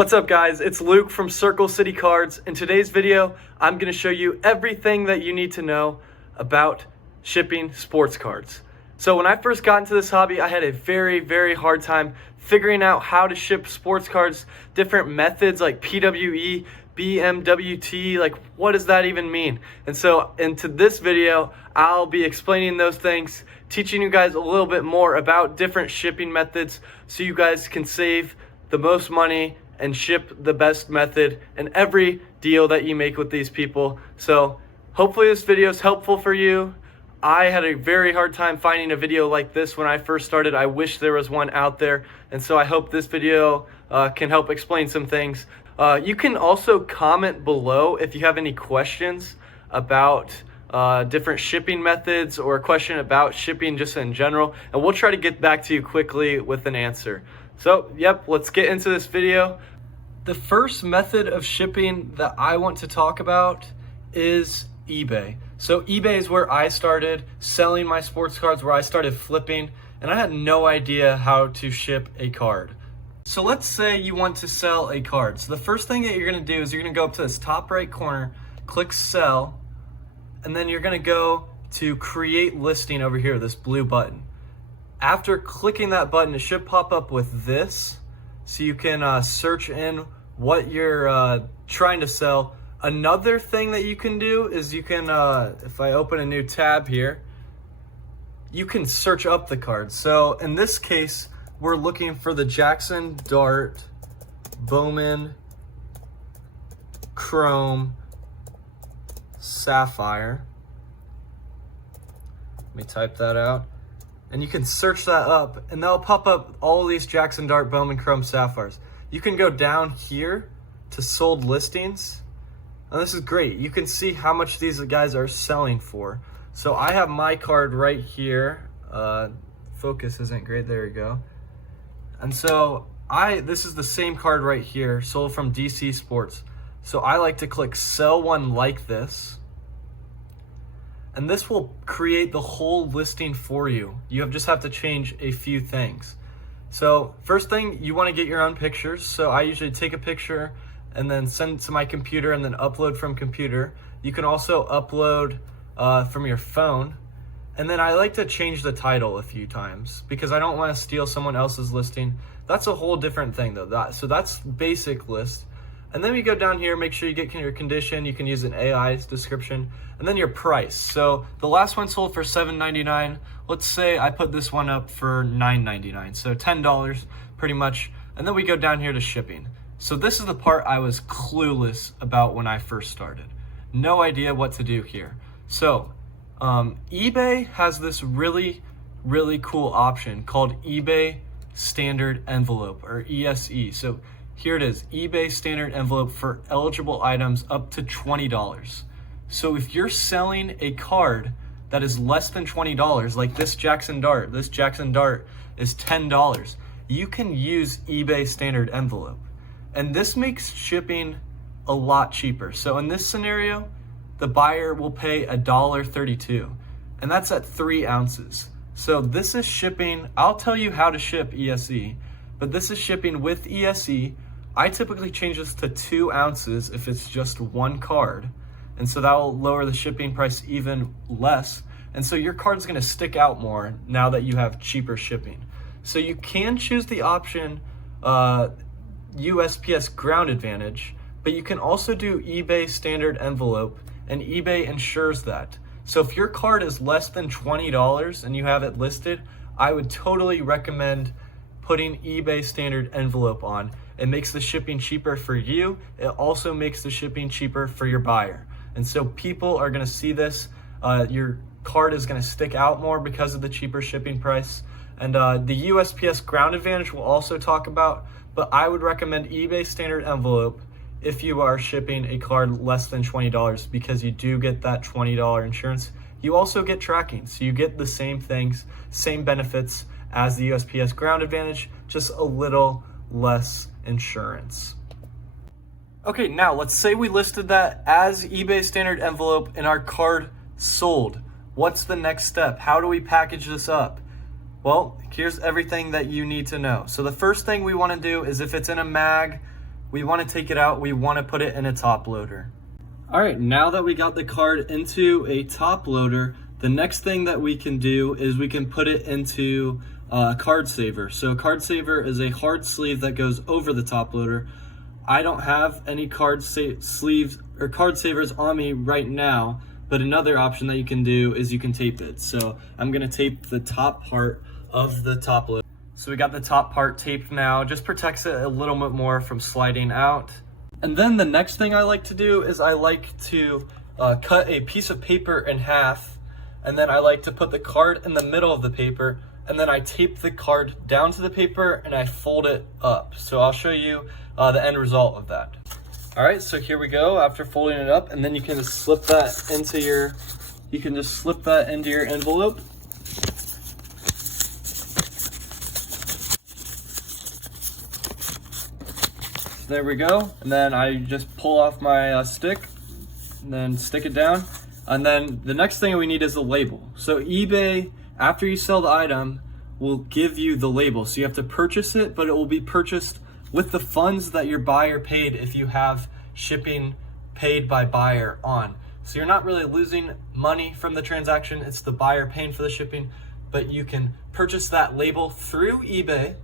What's up guys, it's Luke from Circle City Cards. In today's video, I'm going to show you everything that you need to know about shipping sports cards. So when I first got into this hobby, I had a very hard time figuring out how to ship sports cards, different methods like PWE, BMWT, like what does that even mean? And so into this video, I'll be explaining those things, teaching you guys a little bit more about different shipping methods so you guys can save the most money and ship the best method in every deal that you make with these people. So hopefully this video is helpful for you. I had a very hard time finding a video like this when I first started. I wish there was one out there. And so I hope this video can help explain some things. You can also comment below if you have any questions about different shipping methods or a question about shipping just in general. And we'll try to get back to you quickly with an answer. So, yep, let's get into this video. The first method of shipping that I want to talk about is eBay. So eBay is where I started selling my sports cards, where I started flipping, and I had no idea how to ship a card. So let's say you want to sell a card. So the first thing that you're gonna do is you're gonna go up to this top right corner, click sell, and then you're gonna go to create listing over here, this blue button. After clicking that button, it should pop up with this, so you can search in what you're trying to sell. Another thing that you can do is you can, if I open a new tab here, you can search up the card. So in this case, we're looking for the Jackson Dart Bowman Chrome Sapphire. Let me type that out. And you can search that up and that'll pop up all these Jackson Dart Bowman Chrome Sapphires. You can go down here to sold listings. And this is great. You can see how much these guys are selling for. So I have my card right here. Focus isn't great, there we go. And so this is the same card right here, sold from DC Sports. So I like to click sell one like this. And this will create the whole listing for you. You just have to change a few things. So first thing, you want to get your own pictures. So I usually take a picture and then send it to my computer and then upload from computer. You can also upload from your phone. And then I like to change the title a few times because I don't want to steal someone else's listing. That's a whole different thing though. So that's basic list. And then we go down here, make sure you get your condition. You can use an AI description. And then your price. So the last one sold for $7.99. Let's say I put this one up for $9.99. So $10 pretty much. And then we go down here to shipping. So this is the part I was clueless about when I first started. No idea what to do here. So eBay has this really cool option called eBay Standard Envelope, or ESE. So here it is, eBay Standard Envelope for eligible items up to $20. So if you're selling a card that is less than $20, like this Jackson Dart is $10, you can use eBay Standard Envelope. And this makes shipping a lot cheaper. So in this scenario, the buyer will pay $1.32, and that's at 3 ounces. So this is shipping, I'll tell you how to ship ESE, but this is shipping with ESE. I typically change this to 2 ounces if it's just one card. And so that will lower the shipping price even less. And so your card's gonna stick out more now that you have cheaper shipping. So you can choose the option USPS Ground Advantage, but you can also do eBay Standard Envelope, and eBay ensures that. So if your card is less than $20 and you have it listed, I would totally recommend putting eBay Standard Envelope on. It makes the shipping cheaper for you. It also makes the shipping cheaper for your buyer. And so people are gonna see this. Your card is gonna stick out more because of the cheaper shipping price. And the USPS Ground Advantage we'll also talk about, but I would recommend eBay Standard Envelope if you are shipping a card less than $20 because you do get that $20 insurance. You also get tracking, so you get the same things, same benefits as the USPS Ground Advantage, just a little less insurance. Okay, now let's say we listed that as eBay Standard Envelope and our card sold. What's the next step? How do we package this up? Well, here's everything that you need to know. So the first thing we want to do is if it's in a mag, we want to take it out, we want to put it in a top loader. All right, now that we got the card into a top loader, the next thing that we can do is we can put it into a card saver. So card saver is a hard sleeve that goes over the top loader. I don't have any sleeves or card savers on me right now, but another option that you can do is you can tape it. So I'm gonna tape the top part of the top loader. So we got the top part taped now, just protects it a little bit more from sliding out. And then the next thing I like to do is I like to cut a piece of paper in half, and then I like to put the card in the middle of the paper, and then I tape the card down to the paper and I fold it up. So I'll show you the end result of that. All right, so here we go after folding it up, and then you can just slip that into your, envelope. There we go, and then I just pull off my stick and then stick it down. And then the next thing we need is the label. So eBay, after you sell the item, will give you the label. So you have to purchase it, but it will be purchased with the funds that your buyer paid if you have shipping paid by buyer on. So you're not really losing money from the transaction, it's the buyer paying for the shipping, but you can purchase that label through eBay.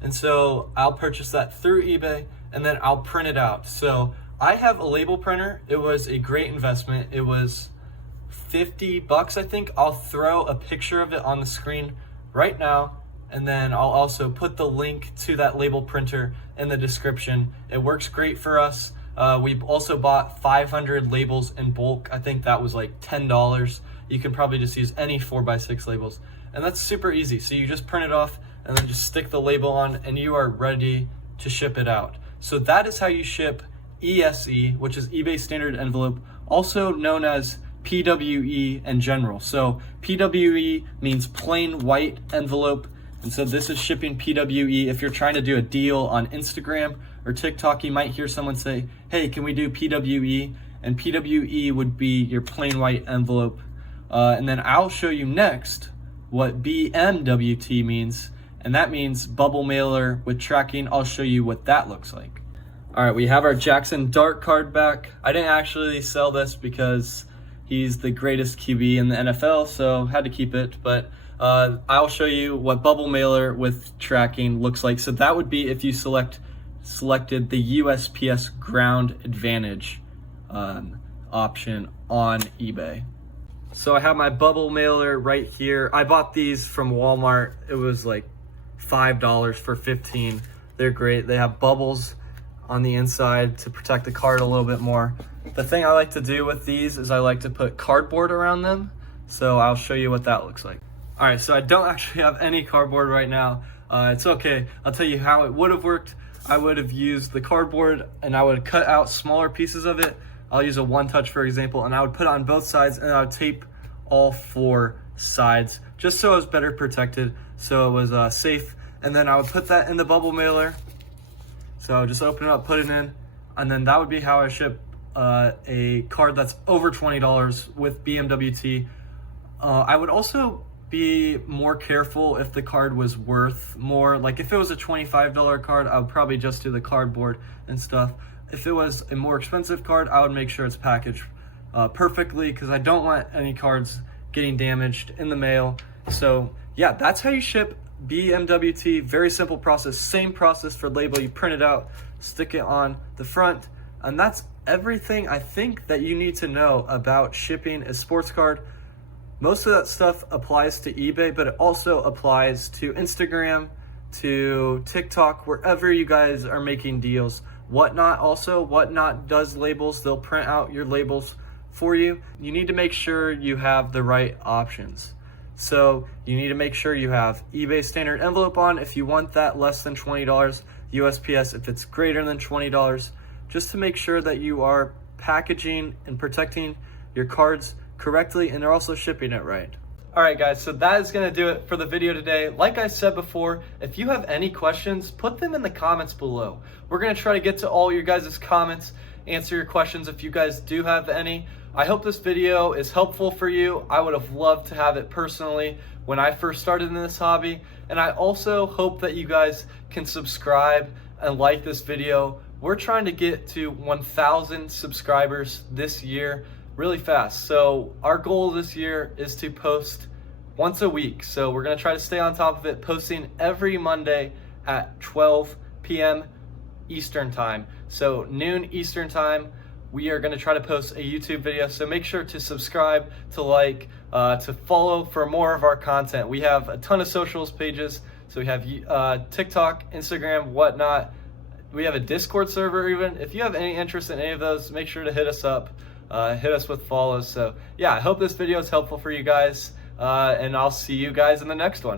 And so I'll purchase that through eBay, and then I'll print it out. So I have a label printer. It was a great investment. It was $50, I think. I'll throw a picture of it on the screen right now, and then I'll also put the link to that label printer in the description. It works great for us. We also bought 500 labels in bulk. I think that was like $10. You can probably just use any 4x6 labels, and that's super easy. So you just print it off and then just stick the label on, and you are ready to ship it out. So that is how you ship ESE, which is eBay Standard Envelope, also known as PWE in general. So PWE means plain white envelope, and so this is shipping PWE. If you're trying to do a deal on Instagram or TikTok, you might hear someone say, hey, can we do PWE? And PWE would be your plain white envelope. And then I'll show you next what BMWT means, and that means bubble mailer with tracking. I'll show you what that looks like. All right, we have our Jackson Dart card back. I didn't actually sell this because he's the greatest QB in the NFL, so had to keep it, but I'll show you what bubble mailer with tracking looks like. So that would be if you selected the USPS ground advantage option on eBay. So I have my bubble mailer right here. I bought these from Walmart. It was like $5 for 15. They're great. They have bubbles on the inside to protect the card a little bit more. The thing I like to do with these is I like to put cardboard around them. So I'll show you what that looks like. All right, so I don't actually have any cardboard right now. It's okay. I'll tell you how it would have worked. I would have used the cardboard and I would cut out smaller pieces of it. I'll use a one-touch, for example, and I would put it on both sides, and I would tape all 4 sides just so it was better protected, so it was safe. And then I would put that in the bubble mailer. So I would just open it up, put it in, and then that would be how I ship a card that's over $20 with BMWT. I would also be more careful if the card was worth more. Like if it was a $25 card, I would probably just do the cardboard and stuff. If it was a more expensive card, I would make sure it's packaged perfectly, because I don't want any cards getting damaged in the mail. So yeah, that's how you ship BMWT. Very simple process. Same process for label. You print it out, stick it on the front, and that's everything I think that you need to know about shipping a sports card. Most of that stuff applies to eBay, but it also applies to Instagram, to TikTok, wherever you guys are making deals. Whatnot also, Whatnot does labels. They'll print out your labels for you. You need to make sure you have the right options. So you need to make sure you have eBay Standard Envelope on if you want that less than $20, USPS if it's greater than $20, just to make sure that you are packaging and protecting your cards correctly, and they're also shipping it right. All right, guys, so that is going to do it for the video today. Like I said before, if you have any questions, put them in the comments below. We're going to try to get to all your guys' comments, answer your questions if you guys do have any. I hope this video is helpful for you. I would have loved to have it personally when I first started in this hobby. And I also hope that you guys can subscribe and like this video we're trying to get to 1,000 subscribers this year really fast. So our goal this year is to post once a week. So we're gonna try to stay on top of it, posting every Monday at 12 p.m. Eastern time. So noon Eastern time, we are gonna try to post a YouTube video. So make sure to subscribe, to like, to follow for more of our content. We have a ton of socials pages. So we have TikTok, Instagram, whatnot. We have a Discord server even. If you have any interest in any of those, make sure to hit us up. Hit us with follows. So yeah, I hope this video is helpful for you guys. And I'll see you guys in the next one.